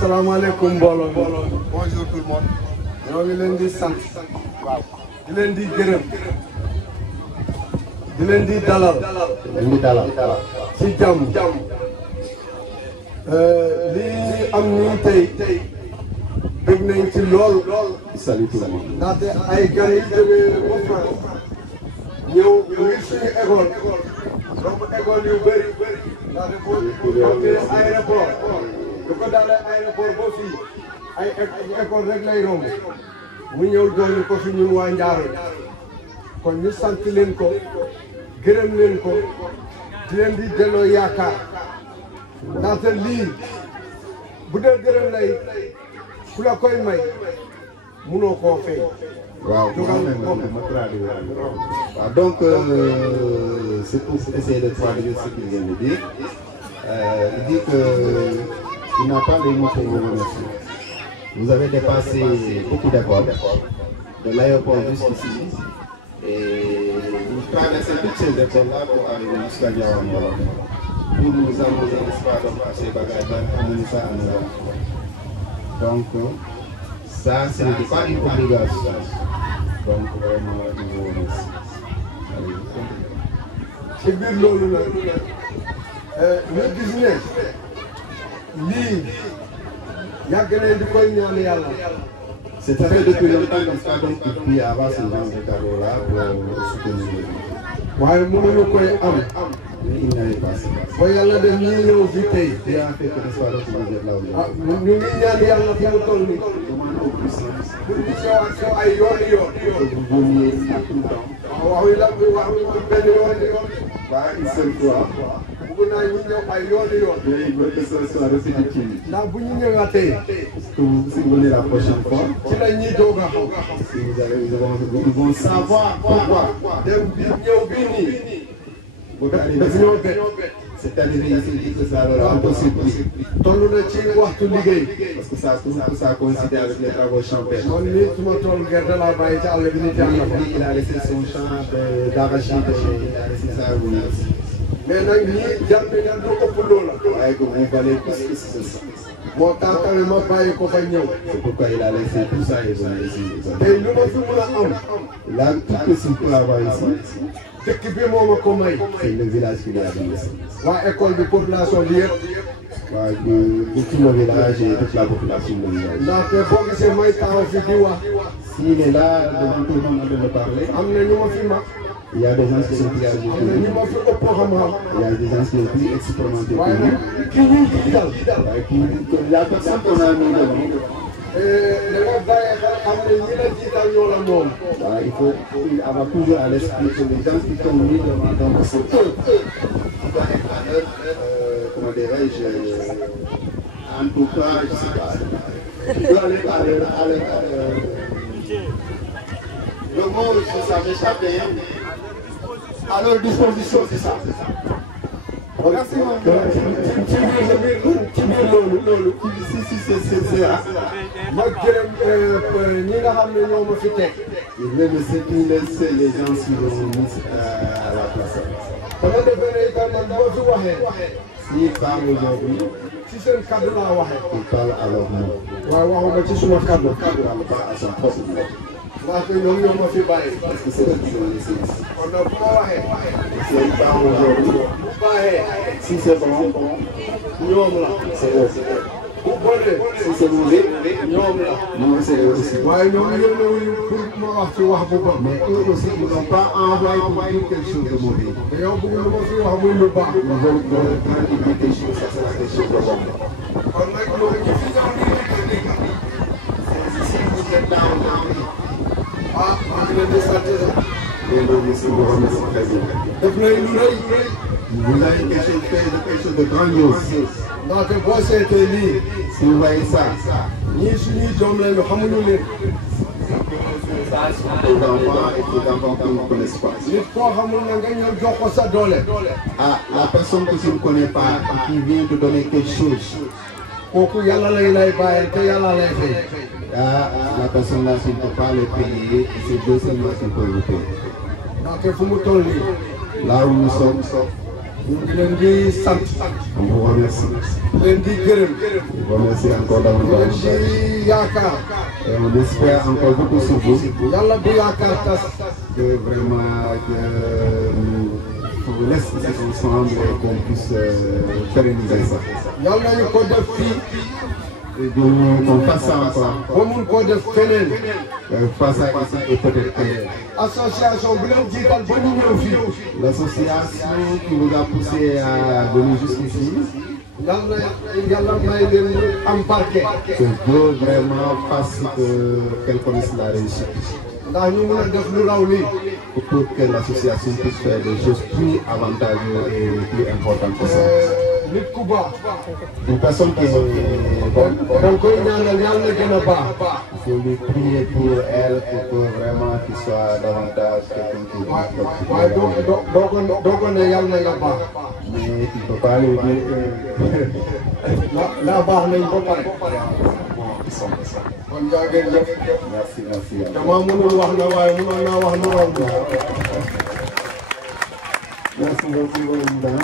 salaamaaleykum mbooloo. Bonjour tout le monde. ñoo ngi leen di sant. waaw di leen di gërëm. di leen di dalal. ci jàmm. lii am nii tey bëgg nañ ci lool. Salut tout le monde. ndaxte ay gan yi jógee ba France ñëw ngir suñu école. donc école yu bëri. ndaxte boo amee aéroport. lu ko dalee aéroport ba fii ay école rek lay romb. mu ñëw doon ko fi ñun waa Ndiaro kon ñu sant leen ko gërëm leen ko di leen di delloo yaakaar ndaxte lii bu dee gërëm lay ku la koy may munoo koo fay. Wow, donc c'est pour essayer de traduire ce qu'il vient de dire. Il dit qu'il n'a pas les mots pour vous remercier. Vous avez dépassé beaucoup d'écoles, de l'aéroport jusqu'ici, et vous traversez toutes ces écoles-là pour arriver jusqu'à Ndiaro. Pour nous amener l'espace à ces bagages, amener ça à nos enfants. Donc, ça, ce n'est pas une obligation. Donc, vraiment, je vous remercie. ci biir loolu la ñu gis ne lii yàgg nañ di koy ñaan yàlla. C'est fait depuis longtemps comme ça, donc depuis avoir ce genre de cadeau-là pour soutenir. waaye mënuñu koy am. Mais il n'avait pas ça. ba yàlla def ñu ñëw fii tey. Qui a fait que le soir où vous êtes là aujourd'hui. ñu ngi ñaan yàlla fi mu toll nii. Demande au puissance. pour ñu ñëwaat ay yoon. Que vous veniez tout le temps. wax wi la wax wi benn yoon. Pas une seule fois. bëgg naa ñu ñëw ay yoon. Mais il veut que ce soit répétitif. ndax bu ñu ñëwaatee. Si vous venez la prochaine fois. ci la ñuy doog a xam. Si vous allez, ils vont savoir pourquoi. dem bi ñëw bii nii. daf ñoo bett. C'est arrivé ici, il dit que ça leur a un peu surpris. toll na ci waxtu liggéey. Parce que ça coïncide avec les travaux champêtres. man mii su ma toll gerte laa bàyyi ci àll bi ni jàng fa. Il a laissé son champ d'arachide, il a laissé ça à vous. mais nag ñii jàng nañ lu ëpp loola. waaye que vous valez plus que ceci. moo tax tamit ma bàyyi ko fa ñëw. C'est pourquoi il a laissé tout ça et venu ici. tey lu ma fi mun a am. Là, tout ce qu'il peut avoir ici, dëkk bi moo ma ko may. c'est le village qu'il a vu ici. waa école bi population bi yëpp. Ouais, tout le village et toute la population du village. ndaxte boo gisee may taxaw fi di wax. S'il est là, devant tout le monde en train de parler, am na ñu ma fi mag. il y a des gens qui sont plus âgés que am na ñu lui. ma fi ëpp xam-xam. Il y a des gens qui sont plus expérimentés waaye que nag lui. ki ñuy jiital. La personne qu'on a mis devant, da nga bàyyi xel xam ne ñi la jiital ñoo la moom. voilà, il faut avoir toujours à l'esprit que les gens qui sont mis devant, donc c'est eux qui doivent être à l'œuvre, comment dirais-je, en tout cas, je ne sais pas, ils doivent être à l'œuvre. Le mot, ça m'échappe, à leur disposition, c'est ça. Merci ci biir loolu. Si, c'est ça. ma gërëm ñi nga xam ne ñoo ma fi teg. Je vais laisser tous les gens qui vont mis à la place. dama defee ne itam man boo fi waxee. S'ils parlent aujourd'hui, ci seen kaddu laa waxee. ils parlent à leur nom. waaye waxuma ci suma kaddu. Ils ne parlent pas à son propre nom. ndaxte ñoom ñoo ma fi bàyyi. Parce que c'est eux qui l'ont laissé ici. kon nag bu ma waxee. S'ils parlent aujourd'hui, bu baaxee. si c'est bon, ñoom la. c'est eux. bu bonee. Si c'est mauvais, ñoom la. non, c'est eux aussi. waaye ñoom yónnewuñu pour ma wax ci wax bu bon. Mais eux aussi, ils n'ont pas envoyé pour dire quelque chose de mauvais. dañoo bëgg lu ma fi wax muy lu baax. Ils veulent quand ils disent des choses, ça sera des choses de bon. kon nag ñoo ngi fi ñëw nii. Si vous êtes là aujourd'hui, ah maa ngi leen di sant sax. je vous remercie très bien. def nañ lu rëy. Vous avez quelque chose de grandiose. ndaxte boo seetee lii. Si vous voyez ça, ñii suñuy doom lañu xamuñu leen. les enfants et les enfants qui ne connaissent pas. nit koo xamul na nga ñëw jox ko sa doole. Ah, la personne que tu ne connais pas, qui vient te donner quelque chose, kooku yàlla lay bàyyil te yàlla lay fay. ah, la personne là, tu ne peux pas le payer, c'est deux seulement qui peuvent le payer. ndaxte fu mu toll nii. Là où nous sommes, ñu ngi leen di sant. On vous remercie. leen di gërëm. On vous remercie encore davantage. leen di yaakaar. Et on espère encore beaucoup sur vous. yàlla bu yaakaar tas. Que vraiment nous laisse ensemble et qu'on puisse pérenniser ça. yàlla nañu ko def fii. Et qu'on fasse ça encore. ba mun koo def feneen. Face à ici et peut-être ailleurs. association bi leen jiital ba ñu ñëw fii. L'association qui vous a poussé à venir jusqu'ici. yàlla may leen am barke. Que Dieu vraiment fasse qu'elle connaisse la réussite. ndax ñu mën a def lu raw lii. Pour que l'association puisse faire des choses plus avantageuses et plus importantes que ça. nit ku baax. Une personne qui est bonne. donc koy ñaanal yàlla na gën a baax. Il faut lui prier pour elle pour que vraiment qu'il soit davantage quelqu'un qui waaye doo ko ne yàlla na nga baax. mais il ne peut pas lui dire que la baax nañ ba pare. kon jaa ngeen jëf. merci. dama mënul wax na waaye mënoon naa wax lu raw. Merci beaucoup.